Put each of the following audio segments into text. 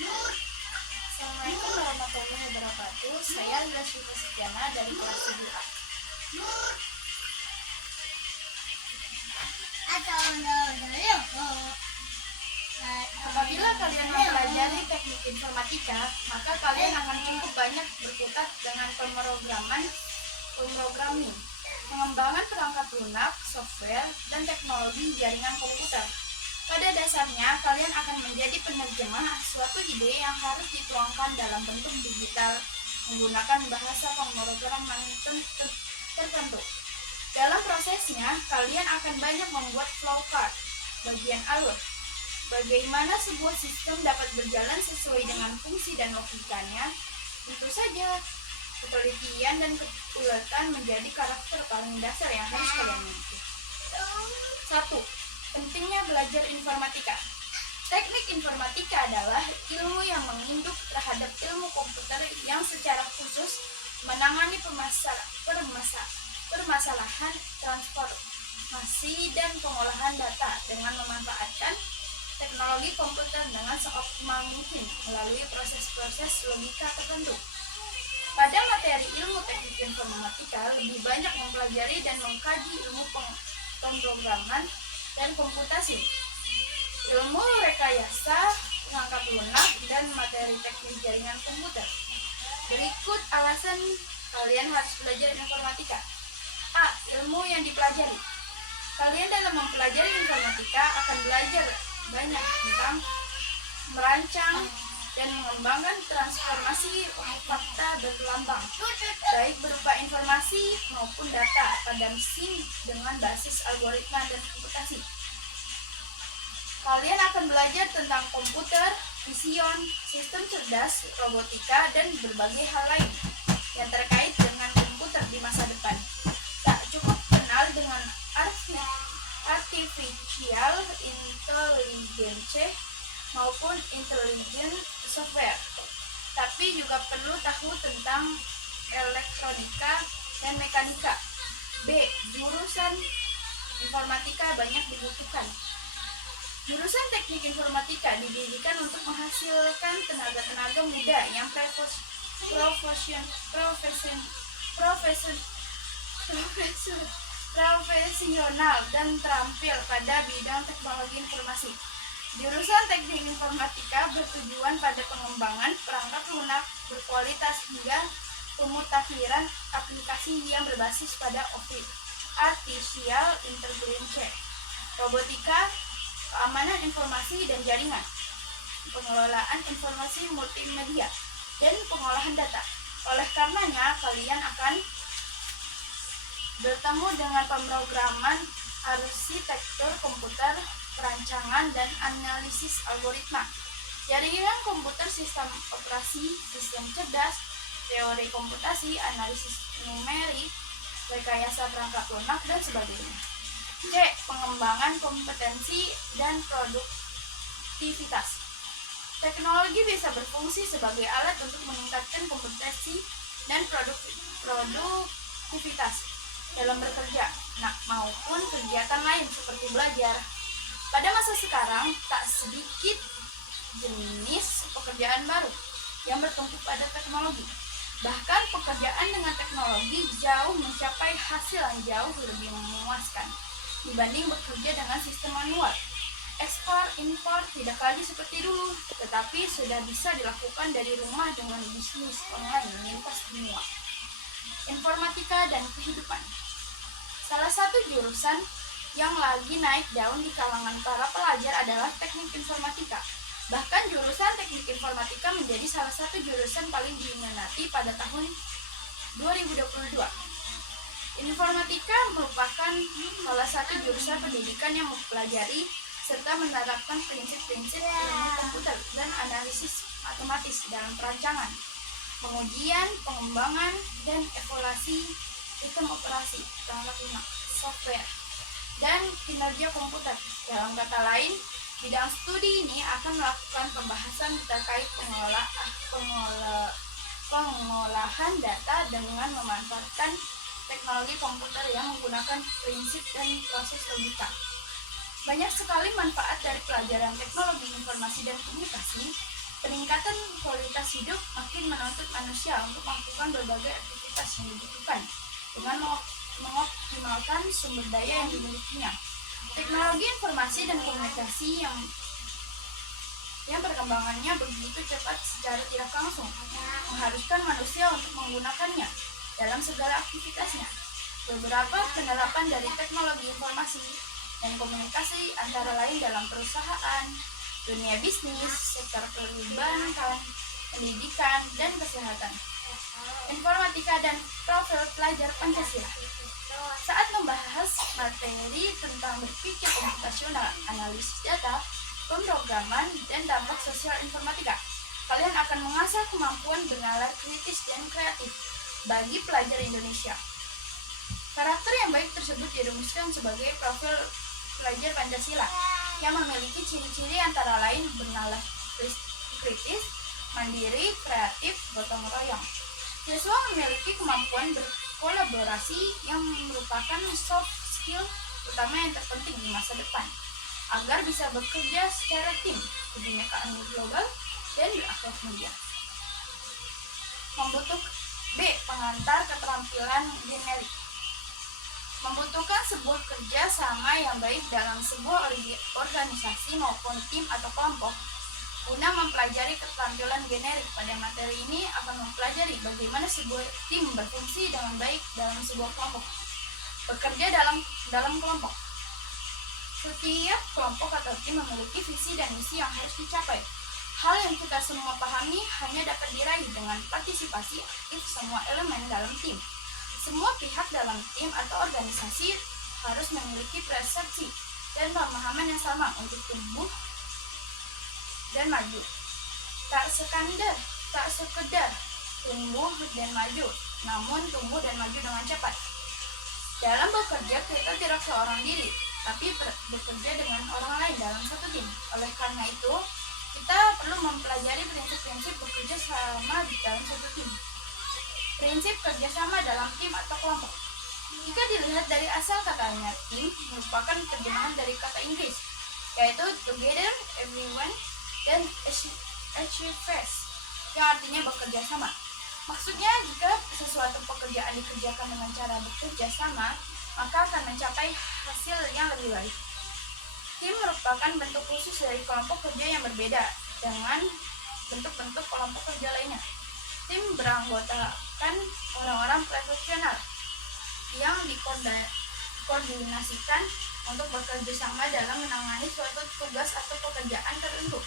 Assalamualaikum warahmatullahi wabarakatuh. Saya Lila Syifa Setiana dari kelas 7A. Apabila kalian mempelajari teknik informatika, maka kalian akan cukup banyak berkutat dengan pemrogramming, pengembangan perangkat lunak, software, dan teknologi jaringan komputer. Pada dasarnya, kalian akan menjadi penerjemah suatu ide yang harus dituangkan dalam bentuk digital menggunakan bahasa pemrograman tertentu. Dalam prosesnya, kalian akan banyak membuat flowchart, bagian alur. Bagaimana sebuah sistem dapat berjalan sesuai dengan fungsi dan logikanya? Tentu saja, ketelitian dan keuletan menjadi karakter paling dasar yang harus kalian miliki. 1. Pentingnya belajar informatika. Teknik informatika adalah ilmu yang menginduk terhadap ilmu komputer yang secara khusus menangani permasalahan transformasi dan pengolahan data dengan memanfaatkan teknologi komputer dengan seoptimal mungkin melalui proses-proses logika tertentu. Pada materi ilmu teknik informatika lebih banyak mempelajari dan mengkaji ilmu pemrograman dan komputasi, ilmu rekayasa, perangkat lunak, dan materi teknik jaringan komputer. Berikut alasan kalian harus belajar informatika. A. Ilmu yang dipelajari. Kalian dalam mempelajari informatika akan belajar banyak tentang merancang dan mengembangkan transformasi fakta berlambang, baik berupa informasi maupun data pada mesin dengan basis algoritma dan komputasi. Kalian akan belajar tentang komputer, vision, sistem cerdas, robotika, dan berbagai hal lain yang terkait dengan komputer di masa depan. Tak cukup kenal dengan artificial intelligence maupun intelligent software, tapi juga perlu tahu tentang elektronika dan mekanika. B. Jurusan informatika banyak dibutuhkan. Jurusan teknik informatika didirikan untuk menghasilkan tenaga-tenaga muda yang profesional dan terampil pada bidang teknologi informasi. Jurusan teknik informatika bertujuan pada pengembangan perangkat lunak berkualitas hingga pemutakhiran aplikasi yang berbasis pada artificial intelligence, robotika, keamanan informasi dan jaringan, pengelolaan informasi multimedia, dan pengolahan data. Oleh karenanya, kalian akan bertemu dengan pemrograman, arsitektur komputer, perancangan, dan analisis algoritma, jaringan komputer, sistem operasi, sistem cerdas, teori komputasi, analisis numerik, rekayasa perangkat lunak, dan sebagainya. C. Pengembangan kompetensi dan produktivitas. Teknologi bisa berfungsi sebagai alat untuk meningkatkan kompetensi dan produktivitas dalam bekerja, maupun kegiatan lain seperti belajar. Pada masa sekarang, tak sedikit jenis pekerjaan baru yang bertumpu pada teknologi. Bahkan pekerjaan dengan teknologi jauh mencapai hasil yang jauh lebih memuaskan dibanding bekerja dengan sistem manual. Ekspor impor tidak lagi seperti dulu, tetapi sudah bisa dilakukan dari rumah dengan bisnis online lintas benua. Informatika dan kehidupan. Salah satu jurusan yang lagi naik daun di kalangan para pelajar adalah teknik informatika. Bahkan jurusan teknik informatika menjadi salah satu jurusan paling diminati pada tahun 2022. Informatika merupakan salah satu jurusan pendidikan yang mempelajari serta menerapkan prinsip-prinsip ilmu komputer dan analisis matematis dalam perancangan, pengujian, pengembangan, dan evaluasi sistem operasi, perangkat lunak, software, dan kinerja komputer. Dalam kata lain, bidang studi ini akan melakukan pembahasan terkait pengolahan data dengan memanfaatkan teknologi komputer yang menggunakan prinsip dan proses logika. Banyak sekali manfaat dari pelajaran teknologi informasi dan komunikasi. Peningkatan kualitas hidup makin menuntut manusia untuk melakukan berbagai aktivitas yang dibutuhkan dengan mengoptimalkan sumber daya yang dimilikinya. Teknologi informasi dan komunikasi yang perkembangannya begitu cepat secara tidak langsung mengharuskan manusia untuk menggunakannya dalam segala aktivitasnya. Beberapa penerapan dari teknologi informasi dan komunikasi antara lain dalam perusahaan, dunia bisnis, sektor perbankan, pendidikan, dan kesehatan. Informatika dan profil pelajar Pancasila. Saat membahas materi tentang berpikir komputasional, analisis data, pemrograman, dan dampak sosial informatika, kalian akan mengasah kemampuan bernalar kritis dan kreatif bagi pelajar Indonesia. Karakter yang baik tersebut dirumuskan sebagai profil pelajar Pancasila yang memiliki ciri-ciri antara lain bernalar kritis, mandiri, kreatif, gotong royong. Siswa memiliki kemampuan berkolaborasi yang merupakan soft skill utama yang terpenting di masa depan agar bisa bekerja secara tim, kebinekaan global, dan berakhlak mulia. Pengantar keterampilan generik. Membutuhkan sebuah kerja sama yang baik dalam sebuah organisasi maupun tim atau kelompok. Guna mempelajari keterampilan generik, pada materi ini akan mempelajari bagaimana sebuah tim berfungsi dengan baik dalam sebuah kelompok. Bekerja dalam kelompok. Setiap kelompok atau tim memiliki visi dan misi yang harus dicapai. Hal yang kita semua pahami hanya dapat diraih dengan partisipasi aktif semua elemen dalam tim. Semua pihak dalam tim atau organisasi harus memiliki persepsi dan pemahaman yang sama untuk tumbuh dan maju. Tak sekedar tumbuh dan maju, namun tumbuh dan maju dengan cepat. Dalam bekerja, kita tidak seorang diri, tapi bekerja dengan orang lain dalam satu tim. Oleh karena itu, kita perlu mempelajari prinsip-prinsip bekerja sama di dalam satu tim. Prinsip kerjasama dalam tim atau kelompok. Jika dilihat dari asal katanya, tim merupakan terjemahan dari kata Inggris, yaitu together, everyone, dan achievers, yang artinya bekerja sama. Maksudnya, jika sesuatu pekerjaan dikerjakan dengan cara bekerja sama, maka akan mencapai hasil yang lebih baik. Tim merupakan bentuk khusus dari kelompok kerja yang berbeda dengan bentuk-bentuk kelompok kerja lainnya. Tim beranggotakan orang-orang profesional yang dikoordinasikan untuk bekerja sama dalam menangani suatu tugas atau pekerjaan tertentu.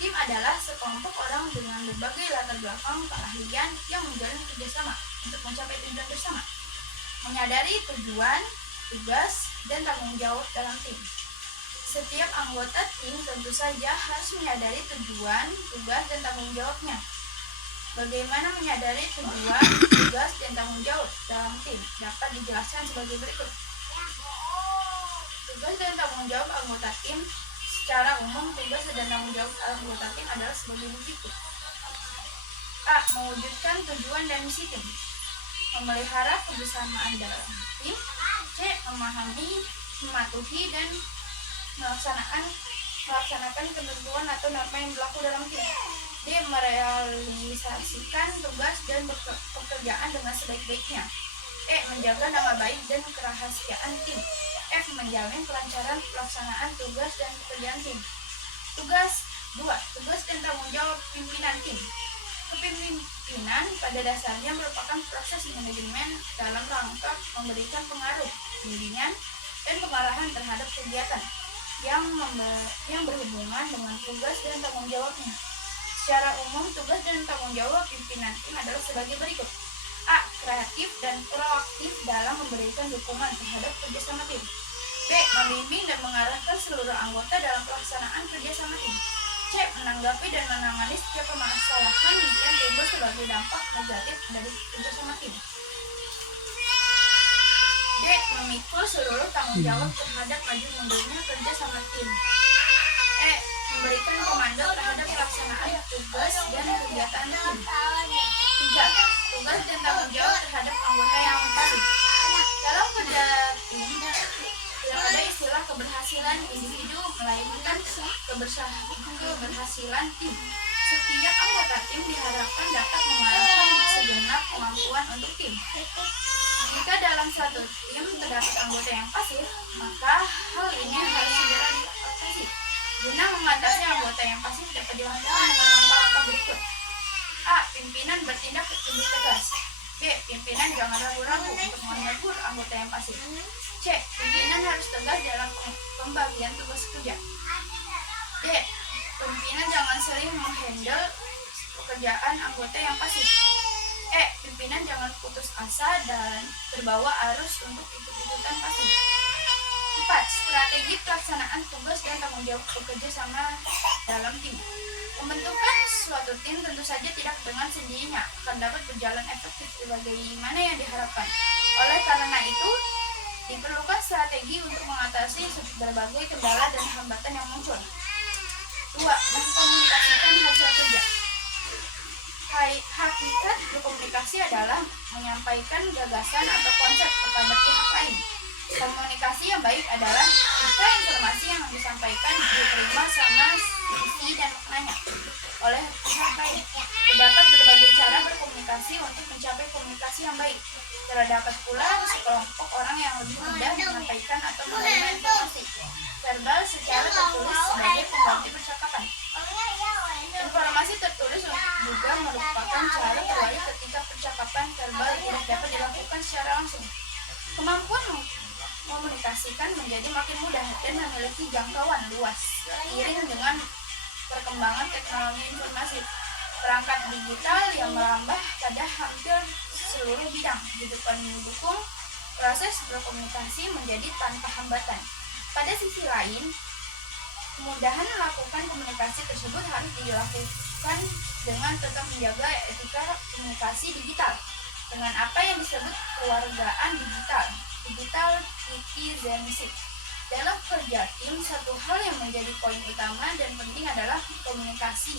Tim adalah sekelompok orang dengan berbagai latar belakang keahlian yang menjalin kerjasama untuk mencapai tujuan bersama. Menyadari tujuan, tugas, dan tanggung jawab dalam tim. Setiap anggota tim tentu saja harus menyadari tujuan, tugas, dan tanggung jawabnya. Bagaimana menyadari tujuan, tugas, dan tanggung jawab dalam tim dapat dijelaskan sebagai berikut. Tugas dan tanggung jawab anggota tim. Secara umum, tugas dan tanggung jawab anggota tim adalah sebagai berikut. A. Mewujudkan tujuan dan misi tim. Memelihara kebersamaan dalam tim. C. Memahami, mematuhi, dan melaksanakan ketentuan atau norma yang berlaku dalam tim. D. Merealisasikan tugas dan pekerjaan dengan sebaik-baiknya. E. Menjaga nama baik dan kerahasiaan tim. F. Menjamin kelancaran pelaksanaan tugas dan pekerjaan tim. Tugas 2. Tugas dan tanggung jawab pimpinan tim. Kepemimpinan pada dasarnya merupakan proses manajemen dalam rangka memberikan pengaruh, bimbingan, dan pengarahan terhadap kegiatan yang berhubungan dengan tugas dan tanggung jawabnya. Secara umum, tugas dan tanggung jawab pimpinan tim adalah sebagai berikut. A. Kreatif dan proaktif dalam memberikan dukungan terhadap kerjasama tim. B. Membimbing dan mengarahkan seluruh anggota dalam pelaksanaan kerjasama tim. C. Menanggapi dan menangani setiap permasalahan yang timbul sebagai dampak negatif dari kerjasama tim. D. Memikul seluruh tanggung jawab terhadap maju mundurnya kerjasama tim. E. Memberikan komando terhadap pelaksanaan tugas dan kegiatan tim. 3. Tugas dan tanggung jawab terhadap anggota yang paling. Dalam kerja tim, tidak ada istilah keberhasilan individu, melainkan keberhasilan tim. Setiap anggota tim diharapkan dapat mengarahkan segenap kemampuan untuk tim. Jika dalam suatu tim terdapat anggota yang pasif, maka hal ini harus segera diatasi. Guna mengatasi anggota yang pasif dapat dilakukan dengan langkah-langkah berikut. A. Pimpinan bertindak lebih tegas. B. Pimpinan jangan ragu-ragu untuk menegur anggota yang pasif. C. Pimpinan harus tegas dalam pembagian tugas kerja. D. Pimpinan jangan sering menghandle pekerjaan anggota yang pasif. E. Pimpinan jangan putus asa dan terbawa arus untuk ikut-ikutan pasif. 4. Strategi pelaksanaan tugas dan tanggung jawab bekerja sama dalam tim. Pembentukan suatu tim tentu saja tidak dengan sendirinya akan dapat berjalan efektif sebagaimana yang diharapkan. Oleh karena itu, diperlukan strategi untuk mengatasi berbagai kendala dan hambatan yang muncul. 2. Mengkomunikasikan hasil kerja. Hakikat berkomunikasi adalah menyampaikan gagasan atau konsep kepada pihak lain. Komunikasi yang baik adalah jika informasi yang disampaikan diterima sama isi dan maknanya oleh pihak lain. Terdapat berbagai cara berkomunikasi untuk mencapai komunikasi yang baik. Terdapat pula sekelompok orang yang lebih mudah menyampaikan atau menerima informasi verbal secara tertulis sebagai pengganti percakapan. Informasi tertulis juga merupakan cara terbaik ketika percakapan verbal tidak dapat dilakukan secara langsung. Kemampuan komunikasikan menjadi makin mudah dan memiliki jangkauan luas seiring dengan perkembangan teknologi informasi. Perangkat digital yang merambah pada hampir seluruh bidang kehidupan mendukung proses berkomunikasi menjadi tanpa hambatan. Pada sisi lain, kemudahan melakukan komunikasi tersebut harus dilakukan dengan tetap menjaga etika komunikasi digital dengan apa yang disebut kewargaan digital citizenship. Dalam kerja tim, satu hal yang menjadi poin utama dan penting adalah komunikasi.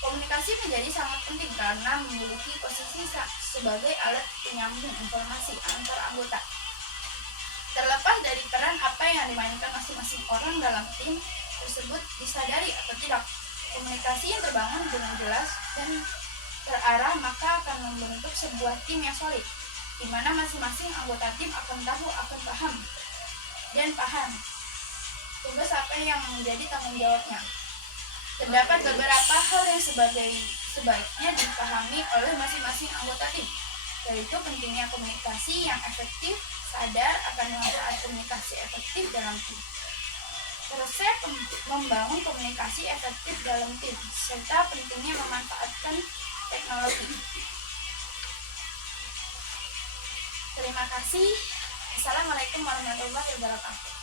Komunikasi menjadi sangat penting karena memiliki posisi sebagai alat penyambung informasi antar anggota. Terlepas dari peran apa yang dimainkan masing-masing orang dalam tim tersebut disadari atau tidak, komunikasi yang terbangun dengan jelas dan terarah maka akan membentuk sebuah tim yang solid, di mana masing-masing anggota tim akan paham tugas apa yang menjadi tanggung jawabnya. Terdapat beberapa hal yang sebaiknya dipahami oleh masing-masing anggota tim, yaitu pentingnya komunikasi yang efektif, sadar akan manfaat komunikasi efektif dalam tim, resep membangun komunikasi efektif dalam tim, serta pentingnya memanfaatkan teknologi. Terima kasih. Assalamualaikum warahmatullahi wabarakatuh.